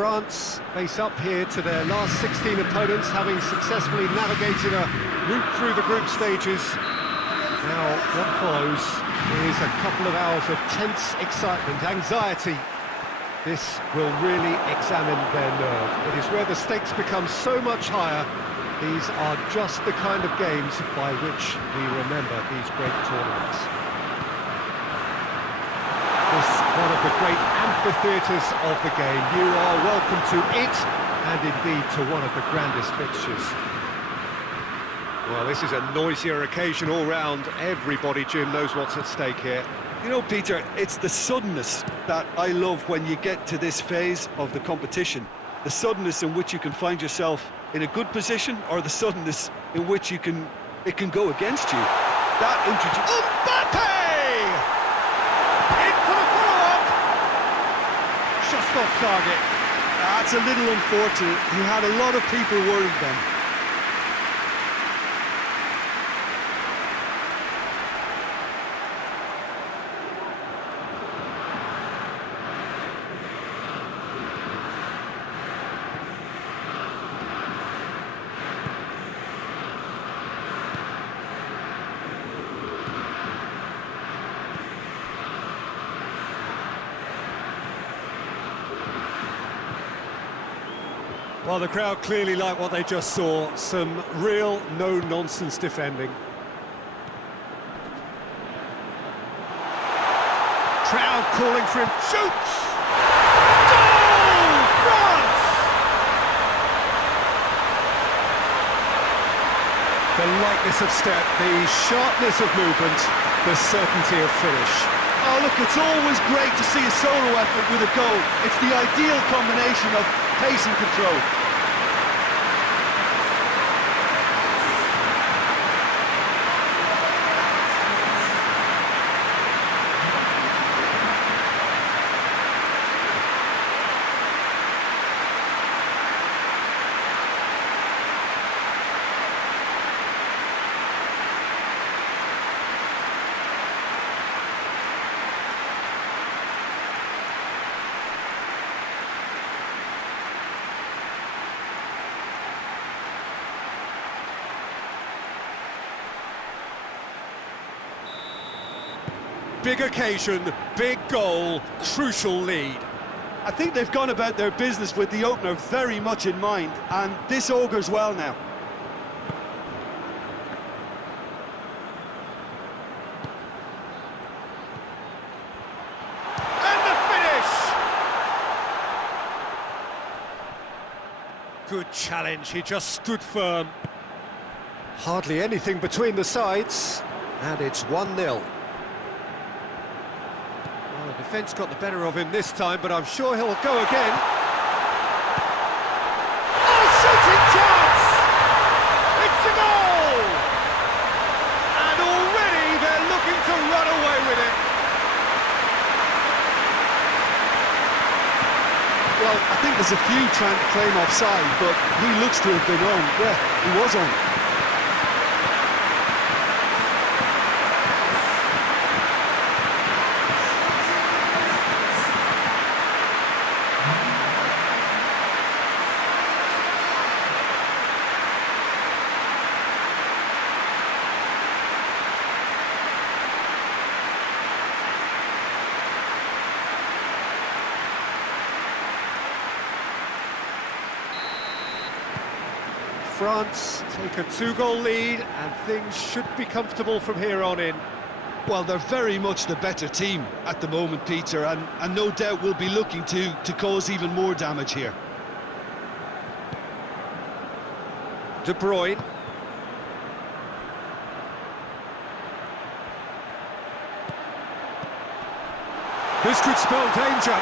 France face up here to their last 16 opponents, having successfully navigated a route through the group stages. Now, what follows is a couple of hours of tense excitement, anxiety. This will really examine their nerve. It is where the stakes become so much higher. These are just the kind of games by which we remember these great tournaments. This one of the great amphitheatres of the game. You are welcome to it, and indeed to one of the grandest fixtures. Well, this is a noisier occasion all round. Everybody, Jim, knows what's at stake here. You know, Peter, it's the suddenness that I love when you get to this phase of the competition. The suddenness in which you can find yourself in a good position, or the suddenness in which it can go against you. That Mbappe! In for the follow-up! Just off target. That's a little unfortunate. He had a lot of people worried then. Well, the crowd clearly like what they just saw. Some real no-nonsense defending. Crowd calling for him. Shoots! Goal! France! The lightness of step, the sharpness of movement, the certainty of finish. Oh, look, it's always great to see a solo effort with a goal. It's the ideal combination of pace and control. Big occasion, big goal, crucial lead. I think they've gone about their business with the opener very much in mind, and this augurs well now. And the finish! Good challenge, he just stood firm. Hardly anything between the sides, and it's 1-0. The defence got the better of him this time, but I'm sure he'll go again. Oh, shooting chance! It's a goal! And already they're looking to run away with it. Well, I think there's a few trying to claim offside, but he looks to have been on. Yeah, he was on. France take a 2-goal lead, and things should be comfortable from here on in. Well, they're very much the better team at the moment, Peter, and no doubt will be looking to cause even more damage here. De Bruyne. This could spell danger.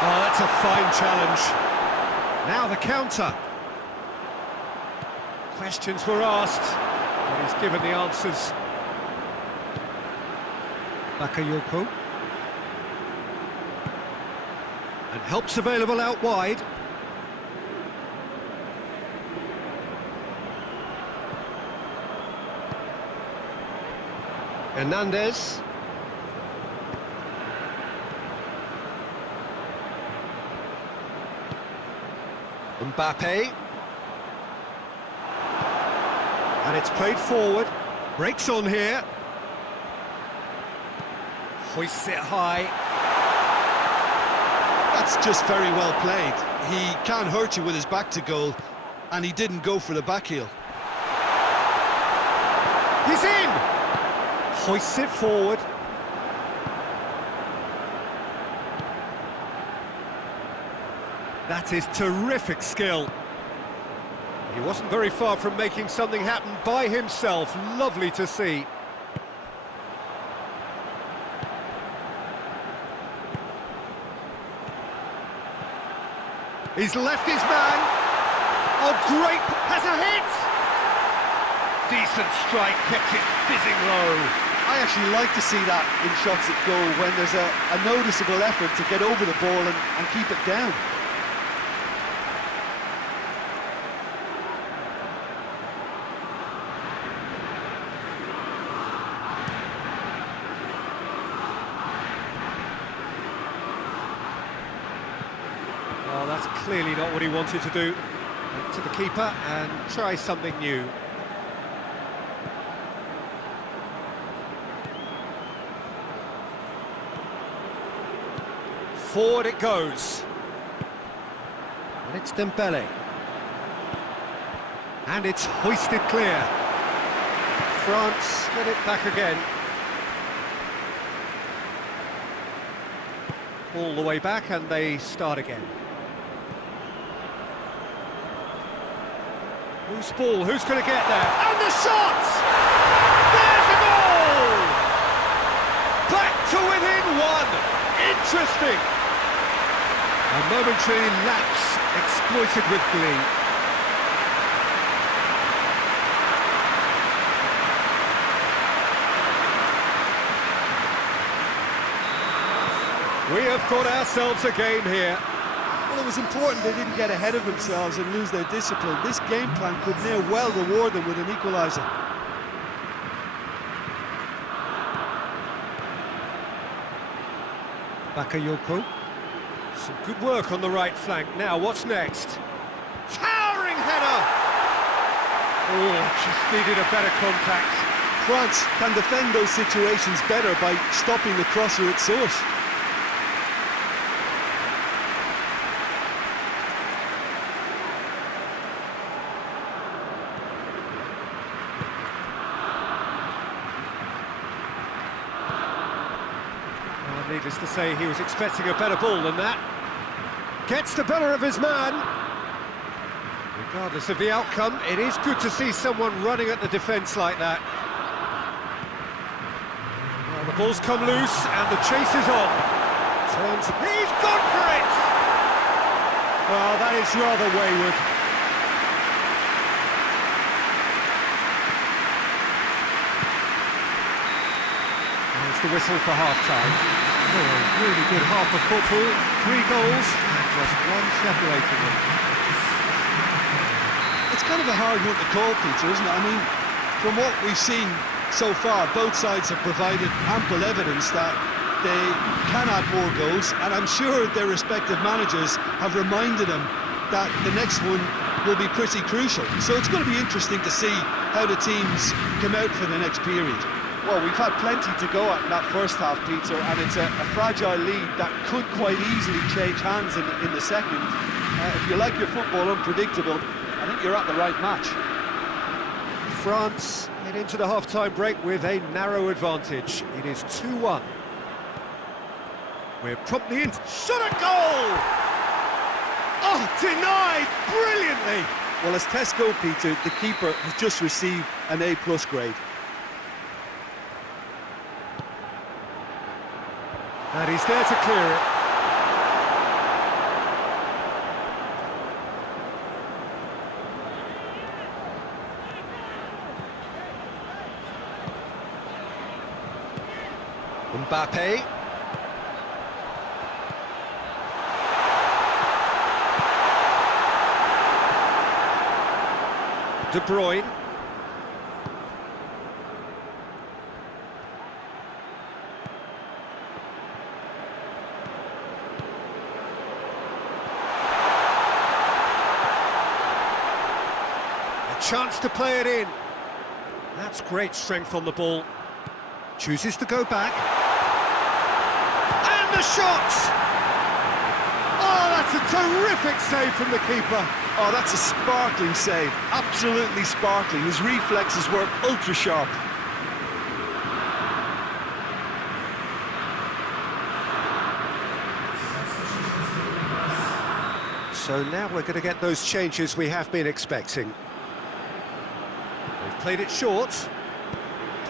Oh, that's a fine challenge. Now the counter. Questions were asked, but he's given the answers. Bakayoko. And help's available out wide. Hernandez. Mbappe. And it's played forward. Breaks on here. Hoists it high. That's just very well played. He can't hurt you with his back to goal, and he didn't go for the back heel. He's in! Hoists it forward. That is terrific skill. He wasn't very far from making something happen by himself. Lovely to see. He's left his man. Oh, great! Has a hit! Decent strike, kept it fizzing low. I actually like to see that in shots at goal when there's a noticeable effort to get over the ball and keep it down. Well, that's clearly not what he wanted to do. Back to the keeper and try something new. Forward it goes. And it's Dembele. And it's hoisted clear. France get it back again. All the way back and they start again. Loose ball, who's going to get there? And the shot! There's a goal! Back to within one! Interesting! A momentary lapse exploited with glee. We have got ourselves a game here. Well, it was important they didn't get ahead of themselves and lose their discipline. This game plan could now well reward them with an equaliser. Bakayoko. Some good work on the right flank. Now, what's next? Towering header! Oh, just needed a better contact. France can defend those situations better by stopping the crosser at source. Needless to say, he was expecting a better ball than that. Gets the better of his man. Regardless of the outcome, it is good to see someone running at the defence like that. Well, the ball's come loose and the chase is on. Turns, he's gone for it! Well, that is rather wayward. There's the whistle for half-time. Oh, a really good half of football, 3 goals and just one separating them. It's kind of a hard one to call, Peter, isn't it? I mean, from what we've seen so far, both sides have provided ample evidence that they can add more goals, and I'm sure their respective managers have reminded them that the next one will be pretty crucial. So it's going to be interesting to see how the teams come out for the next period. Well, we've had plenty to go at in that first half, Peter, and it's a fragile lead that could quite easily change hands in the second. If you like your football unpredictable, I think you're at the right match. France head into the half-time break with a narrow advantage. It is 2-1. We're promptly in. Shot at goal! Oh, denied brilliantly! Well, as tests go, Peter, the keeper has just received an A+ grade. And he's there to clear it. Mbappe. De Bruyne. chance to play it in. That's great strength on the ball. Chooses to go back. And the shot! Oh, that's a terrific save from the keeper. Oh, that's a sparkling save. Absolutely sparkling. His reflexes were ultra sharp. So now we're going to get those changes we have been expecting. They've played it short.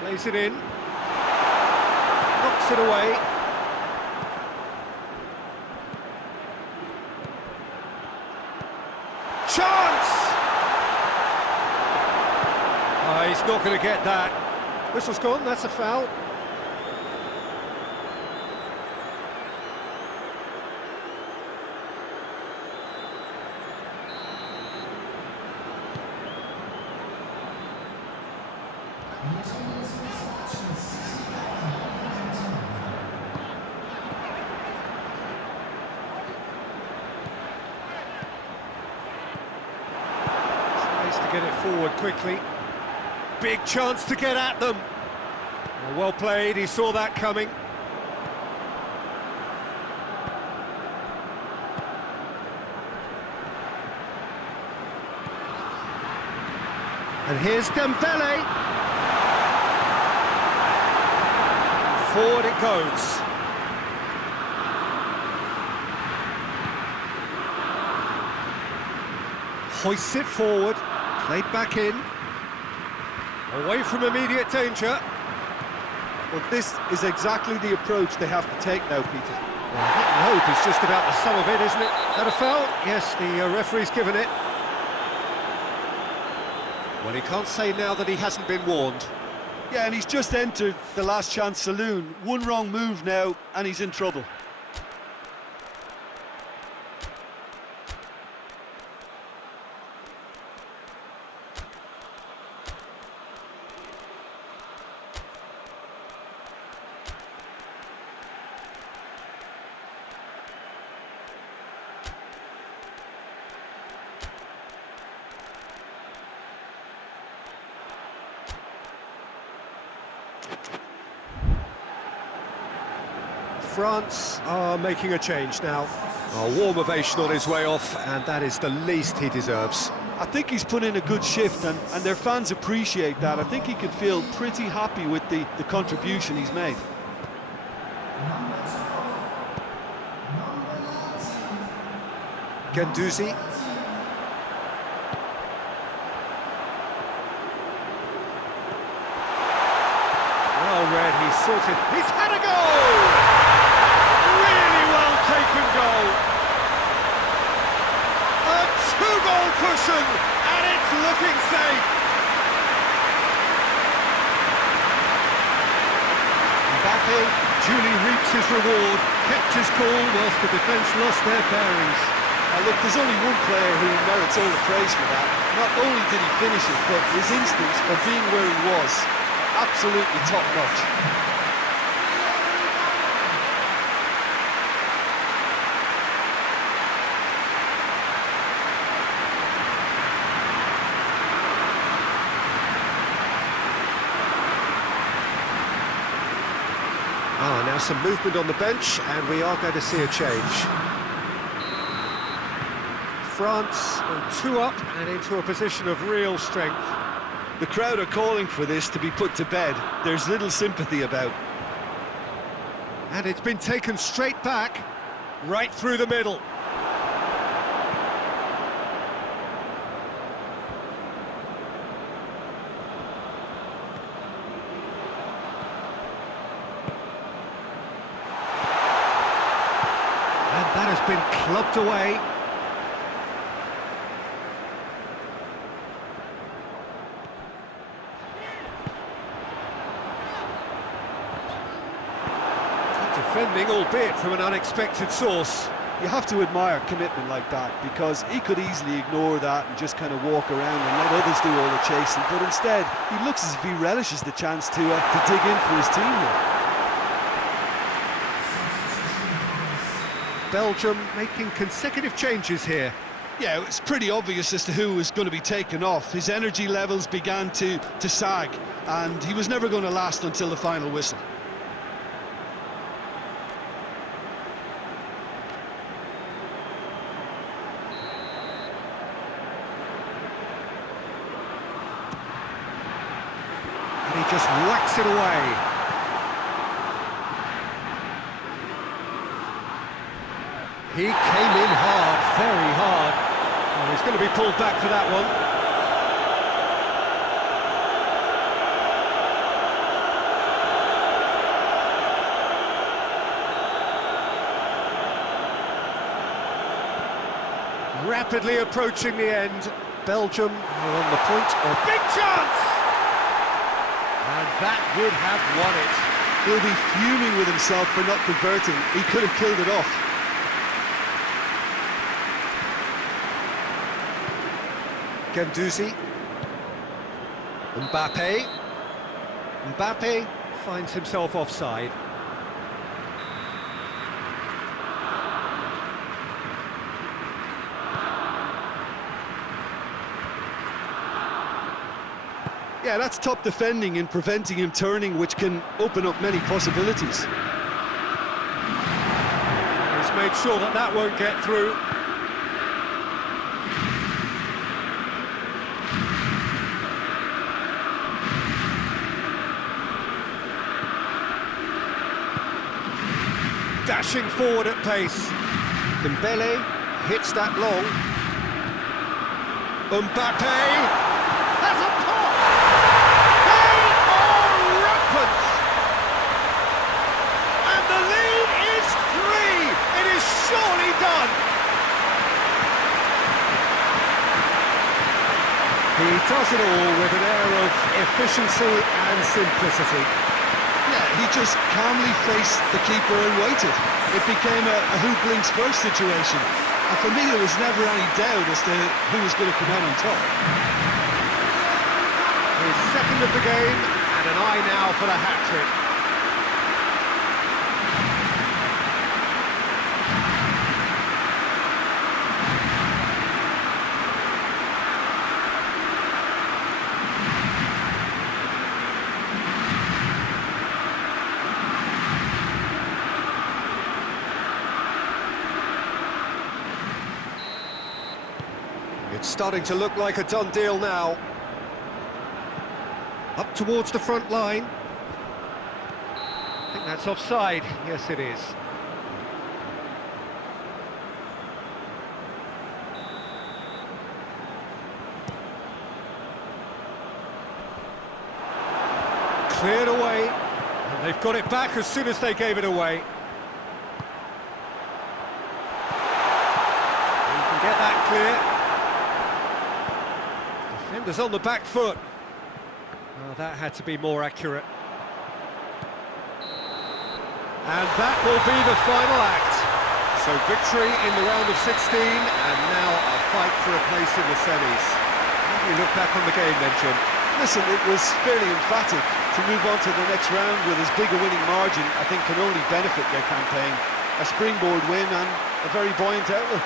Plays it in. Knocks it away. Chance! Oh, he's not going to get that. Whistle's gone, that's a foul. To get it forward quickly. Big chance to get at them. Well played, he saw that coming. And here's Dembele. Forward it goes. Hoists it forward. Played back in, away from immediate danger. Well, this is exactly the approach they have to take now, Peter. Well, hit and hope is just about the sum of it, isn't it? That a foul? Yes, the referee's given it. Well, he can't say now that he hasn't been warned. Yeah, and he's just entered the last chance saloon. One wrong move now, and he's in trouble. France are making a change now. A warm ovation on his way off, and that is the least he deserves. I think he's put in a good shift, and their fans appreciate that. I think he can feel pretty happy with the contribution he's made. Guendouzi. Well read, he's sorted. He's had a goal! Really well taken goal. A two-goal cushion, and it's looking safe. Mbappe duly reaps his reward, kept his cool whilst the defence lost their bearings. Look, there's only one player who merits all the praise for that. Not only did he finish it, but his instincts for being where he was, absolutely top-notch. Now some movement on the bench, and we are going to see a change. France two up and into a position of real strength. The crowd are calling for this to be put to bed. There's little sympathy about. And it's been taken straight back, right through the middle. And that has been clubbed away. Defending, albeit from an unexpected source. You have to admire commitment like that, because he could easily ignore that and just kind of walk around and let others do all the chasing, but instead he looks as if he relishes the chance to dig in for his team here. Belgium making consecutive changes here. Yeah, it's pretty obvious as to who was going to be taken off. His energy levels began to sag, and he was never going to last until the final whistle. And he just whacks it away. He came in hard, very hard. Oh, he's going to be pulled back for that one. Rapidly approaching the end. Belgium are on the point of big chance! And that would have won it. He'll be fuming with himself for not converting. He could have killed it off. Gendouzi. Mbappe. Mbappe finds himself offside. Yeah, that's top defending and preventing him turning, which can open up many possibilities. He's made sure that that won't get through. Dashing forward at pace. Dembele hits that long. Mbappe has a pop! They are rampant! And the lead is 3! It is surely done! He does it all with an air of efficiency and simplicity. Yeah, he just calmly faced the keeper and waited. It became a who blinks first situation. And for me, there was never any doubt as to who was going to come out on top. His second of the game, and an eye now for the hat-trick. It's starting to look like a done deal now. Up towards the front line. I think that's offside. Yes, it is. Cleared away. And they've got it back as soon as they gave it away. You can get that clear. Defenders on the back foot. Oh, that had to be more accurate. And that will be the final act. So victory in the round of 16, and now a fight for a place in the semis. How do you look back on the game then, Jim? Listen, it was fairly emphatic. To move on to the next round with as big a winning margin, I think can only benefit their campaign. A springboard win and a very buoyant outlook.